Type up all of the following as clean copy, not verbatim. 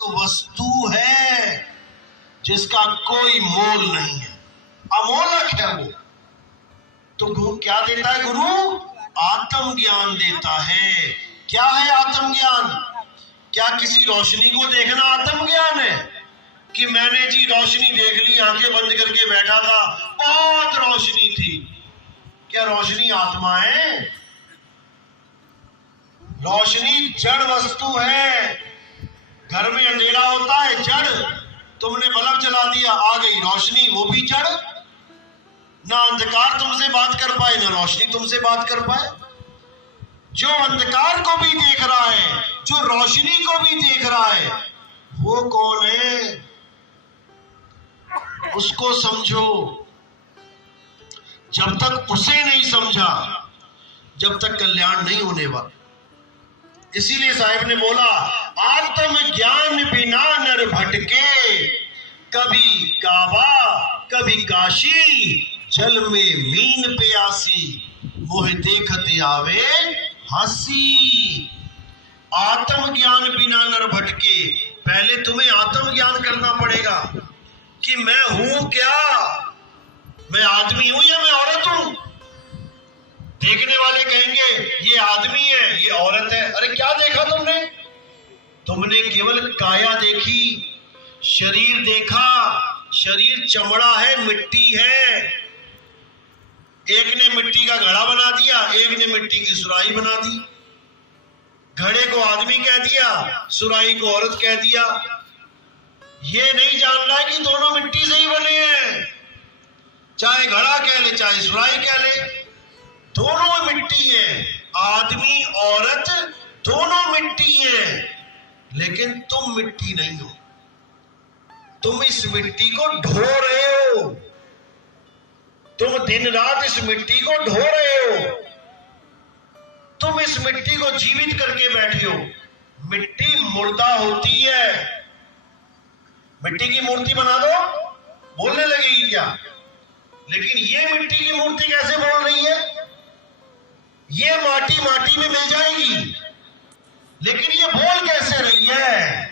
तो वस्तु है जिसका कोई मोल नहीं है, अमोलक है वो। तो गुरु क्या देता है? गुरु आत्म ज्ञान देता है। क्या है आत्म ज्ञान? क्या किसी रोशनी को देखना आत्म ज्ञान है? कि मैंने जी रोशनी देख ली, आंखें बंद करके बैठा था, बहुत रोशनी थी। क्या रोशनी आत्मा है? रोशनी जड़ वस्तु है। घर में अंधेरा होता है, जड़। तुमने बल्ब जला दिया, आ गई रोशनी, वो भी जड़। ना अंधकार तुमसे बात कर पाए, ना रोशनी तुमसे बात कर पाए। जो अंधकार को भी देख रहा है, जो रोशनी को भी देख रहा है, वो कौन है? उसको समझो। जब तक उसे नहीं समझा, जब तक कल्याण नहीं होने वाला। इसीलिए साहिब ने बोला, आत्म ज्ञान बिना नर भटके, कभी काबा कभी काशी, जल में मीन प्यासी, मोह देखते आवे हंसी। आत्म ज्ञान बिना नर भटके। पहले तुम्हें आत्म ज्ञान करना पड़ेगा कि मैं हूं क्या, मैं आदमी हूं या मैं औरत हूं। देखने वाले कहेंगे ये आदमी है, ये औरत है। अरे क्या देखा तुमने? तुमने केवल काया देखी, शरीर देखा। शरीर चमड़ा है, मिट्टी है। एक ने मिट्टी का घड़ा बना दिया, एक ने मिट्टी की सुराही बना दी। घड़े को आदमी कह दिया, सुराही को औरत कह दिया। ये नहीं जान रहा कि दोनों मिट्टी से ही बने हैं। चाहे घड़ा कह ले, चाहे सुराही कह ले, दोनों मिट्टी है। आदमी औरत दोनों मिट्टी है। लेकिन तुम मिट्टी नहीं हो। तुम इस मिट्टी को ढो रहे हो। तुम दिन रात इस मिट्टी को ढो रहे हो। तुम इस मिट्टी को जीवित करके बैठे हो। मिट्टी मुर्दा होती है। मिट्टी की मूर्ति बना दो, बोलने लगेगी क्या? लेकिन ये मिट्टी की मूर्ति कैसे बोल रही है? ये माटी माटी में मिल जाएगी, लेकिन ये बोल कैसे रही है?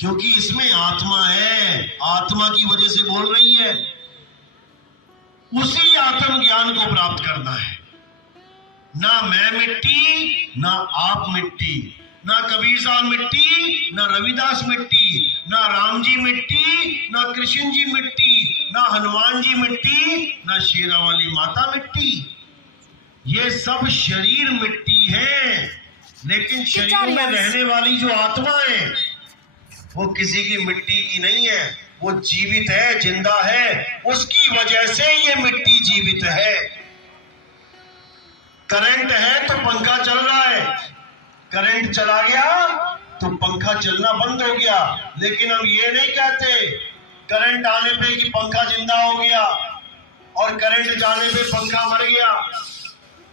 क्योंकि इसमें आत्मा है। आत्मा की वजह से बोल रही है। उसी आत्म ज्ञान को प्राप्त करना है। ना मैं मिट्टी, ना आप मिट्टी, ना कबीर साहब मिट्टी, ना रविदास मिट्टी, ना राम जी मिट्टी, ना कृष्ण जी मिट्टी, ना हनुमान जी मिट्टी, ना शेरा वाली माता मिट्टी। ये सब शरीर मिट्टी है। लेकिन शरीर में रहने वाली जो आत्मा है, वो किसी की मिट्टी की नहीं है। वो जीवित है, जिंदा है। उसकी वजह से ये मिट्टी जीवित है। करंट है तो पंखा चल रहा है। करंट चला गया तो पंखा चलना बंद हो गया। लेकिन हम ये नहीं कहते करंट आने पे कि पंखा जिंदा हो गया और करंट जाने पे पंखा मर गया।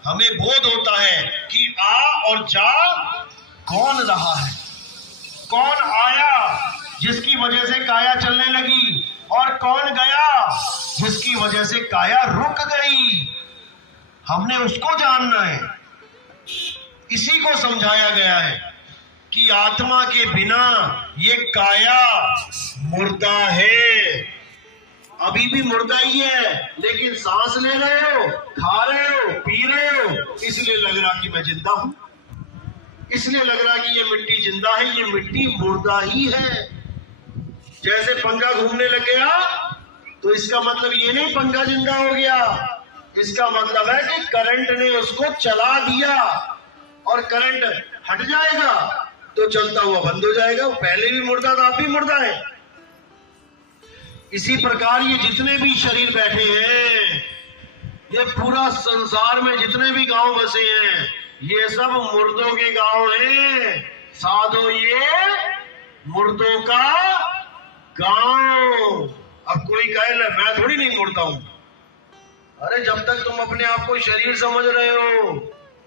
हमें बोध होता है कि आ और जा कौन रहा है, कौन आया जिसकी वजह से काया चलने लगी, और कौन गया जिसकी वजह से काया रुक गई। हमने उसको जानना है। इसी को समझाया गया है कि आत्मा के बिना ये काया मुर्दा है। अभी भी मुर्दा ही है, लेकिन सांस ले रहे हो, खा रहे हो, पी रहे हो, इसलिए लग रहा कि मैं जिंदा हूं। इसलिए लग रहा कि ये मिट्टी जिंदा है। ये मिट्टी मुर्दा ही है। जैसे पंखा घूमने लग गया तो इसका मतलब ये नहीं पंखा जिंदा हो गया। इसका मतलब है कि करंट ने उसको चला दिया, और करंट हट जाएगा तो चलता हुआ बंद हो जाएगा। वो पहले भी मुर्दा था, अब भी मुर्दा है। इसी प्रकार ये जितने भी शरीर बैठे हैं, ये पूरा संसार में जितने भी गांव बसे हैं, ये सब मुर्दों के गांव हैं। साधो ये मुर्दों का गांव। अब कोई कहे मैं थोड़ी नहीं मुर्दा हूं। अरे जब तक तुम अपने आप को शरीर समझ रहे हो,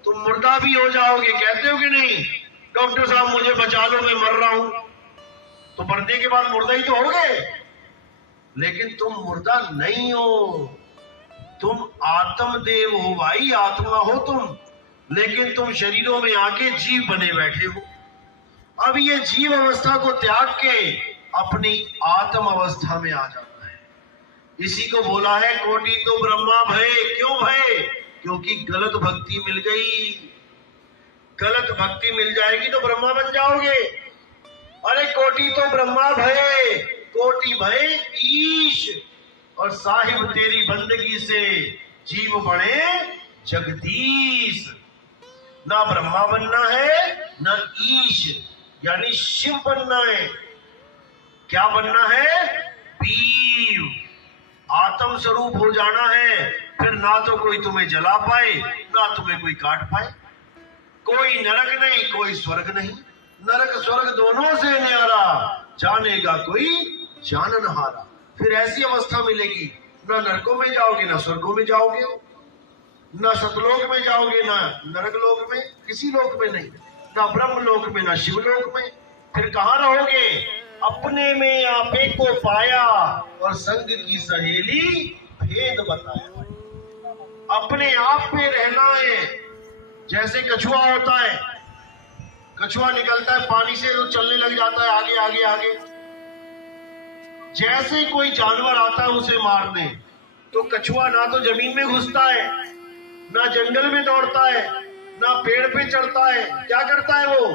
तुम मुर्दा भी हो जाओगे। कहते हो कि नहीं, डॉक्टर साहब मुझे बचा लो, मैं मर रहा हूं। तो मरने के बाद मुर्दा ही तो हो गए। लेकिन तुम मुर्दा नहीं हो, तुम आत्मदेव हो भाई, आत्मा हो तुम। लेकिन तुम शरीरों में आके जीव बने बैठे हो। अब ये जीव अवस्था को त्याग के अपनी आत्म अवस्था में आ जाता है। इसी को बोला है कोटि तो ब्रह्मा भय। क्यों भय? क्योंकि गलत भक्ति मिल गई। गलत भक्ति मिल जाएगी तो ब्रह्मा बन जाओगे। अरे कोटि तो ब्रह्मा भय, कोटि भय ईश। और साहिब तेरी बंदगी से जीव बने जगदीश। ना ब्रह्मा बनना है ना ईश यानी शिव बनना है। क्या बनना है? पीव, आत्म स्वरूप हो जाना है। फिर ना तो कोई तुम्हें जला पाए ना तुम्हें कोई काट पाए। कोई नरक नहीं, कोई स्वर्ग नहीं। नरक स्वर्ग दोनों से न्यारा, जानेगा कोई जाननहारा। फिर ऐसी अवस्था मिलेगी, ना नरकों में जाओगे ना स्वर्गों में जाओगे, ना सतलोक में जाओगे ना नरक लोक में, किसी लोक में नहीं, ना ब्रह्म लोक में ना शिवलोक में। फिर कहाँ रहोगे? अपने में आपे को पाया और संग की सहेली भेद बताया। अपने आप में रहना है। जैसे कछुआ होता है, कछुआ निकलता है पानी से तो चलने लग जाता है आगे आगे आगे। जैसे कोई जानवर आता है उसे मारने, तो कछुआ ना तो जमीन में घुसता है, ना जंगल में दौड़ता है, ना पेड़ पे चढ़ता है। क्या करता है वो?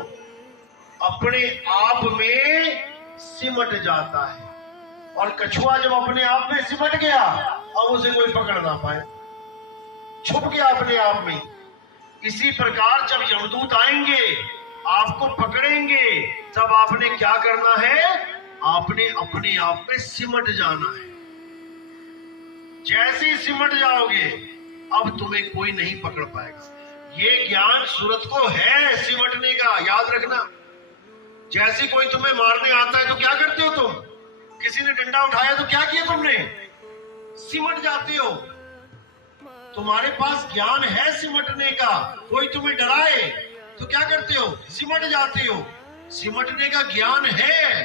अपने आप में सिमट जाता है। और कछुआ जब अपने आप में सिमट गया, अब उसे कोई पकड़ ना पाए, छुप गया अपने आप में। इसी प्रकार जब यमदूत आएंगे, आपको पकड़ेंगे, तब आपने क्या करना है? आपने अपने आप में सिमट जाना है। जैसे ही सिमट जाओगे, अब तुम्हें कोई नहीं पकड़ पाएगा। ये ज्ञान सूरत को है सिमटने का, याद रखना। जैसे कोई तुम्हें मारने आता है तो क्या करते हो तुम? किसी ने डंडा उठाया तो क्या किया तुमने? सिमट जाते हो। तुम्हारे पास ज्ञान है सिमटने का। कोई तुम्हें डराए तो क्या करते हो? सिमट जाते हो। सिमटने का ज्ञान है,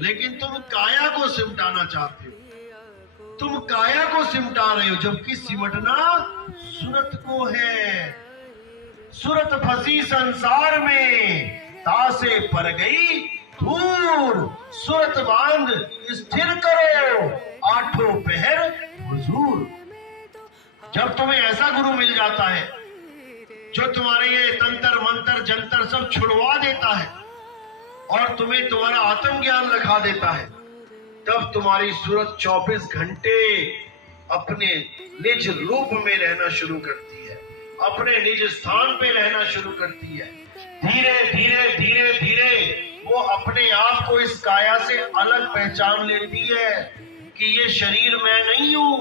लेकिन तुम काया को सिमटाना चाहते हो। तुम काया को सिमटा रहे हो, जबकि सिमटना सूरत को है। सूरत फंसी संसार में, तासे पर गई दूर। सूरत बांध स्थिर करो, आठों पहर हुजूर। जब तुम्हें ऐसा गुरु मिल जाता है जो तुम्हारे ये तंत्र मंत्र जंतर सब छुड़वा देता है और तुम्हें तुम्हारा आत्मज्ञान रखा देता है, तब तुम्हारी सूरत 24 घंटे अपने निज रूप में रहना शुरू करती है, अपने निज स्थान पे रहना शुरू करती है। धीरे धीरे धीरे धीरे वो अपने आप को इस काया से अलग पहचान लेती है कि ये शरीर मैं नहीं हूं,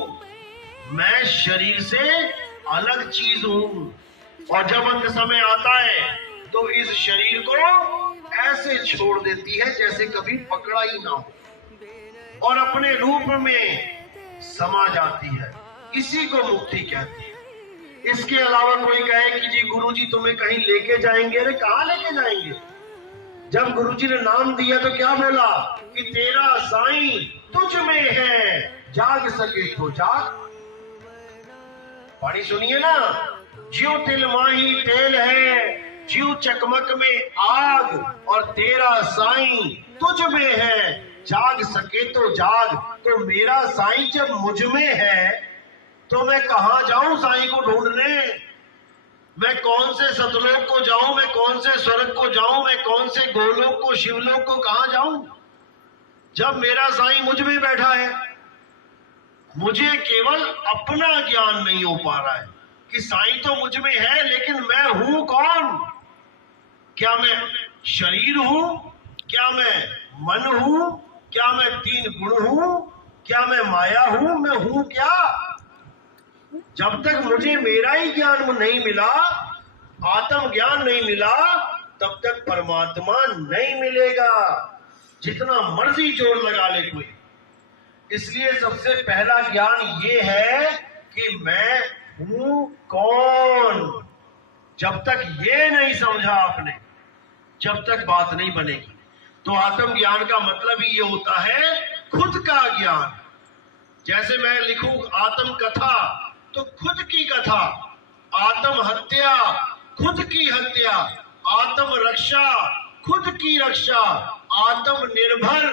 मैं शरीर से अलग चीज हूं। और जब अंत समय आता है तो इस शरीर को ऐसे छोड़ देती है जैसे कभी पकड़ा ही ना हो, और अपने रूप में समा जाती है। इसी को मुक्ति कहती है। इसके अलावा कोई कहे कि जी गुरुजी तुम्हें कहीं लेके जाएंगे, अरे कहाँ लेके जाएंगे? जब गुरुजी ने नाम दिया तो क्या बोला कि तेरा साईं तुझ में है, जाग सके तो जाग। पानी सुनिए ना, ज्यों तिल माही तेल है, ज्यों चकमक में आग, और तेरा साईं तुझ में है, जाग सके तो जाग। तो मेरा साईं जब मुझ में है तो मैं कहां जाऊं साईं को ढूंढने? मैं कौन से सतलोक को जाऊं, मैं कौन से स्वर्ग को जाऊं, मैं कौन से गोलोक को शिवलोक को कहां जाऊं, जब मेरा साईं मुझ में बैठा है? मुझे केवल अपना ज्ञान नहीं हो पा रहा है कि साईं तो मुझ में है, लेकिन मैं हूं कौन? क्या मैं शरीर हूं? क्या मैं मन हूं? क्या मैं 3 गुण हूं? क्या मैं माया हूं? मैं हूं क्या? जब तक मुझे मेरा ही ज्ञान नहीं मिला, आत्म ज्ञान नहीं मिला, तब तक परमात्मा नहीं मिलेगा, जितना मर्जी जोर लगा ले कोई। इसलिए सबसे पहला ज्ञान ये है कि मैं हूं कौन। जब तक ये नहीं समझा आपने, जब तक बात नहीं बनेगी। तो आत्म ज्ञान का मतलब ही ये होता है खुद का ज्ञान। जैसे मैं लिखूं आत्म कथा, तो खुद की कथा, आत्म हत्या खुद की हत्या, आत्म रक्षा खुद की रक्षा, आत्मनिर्भर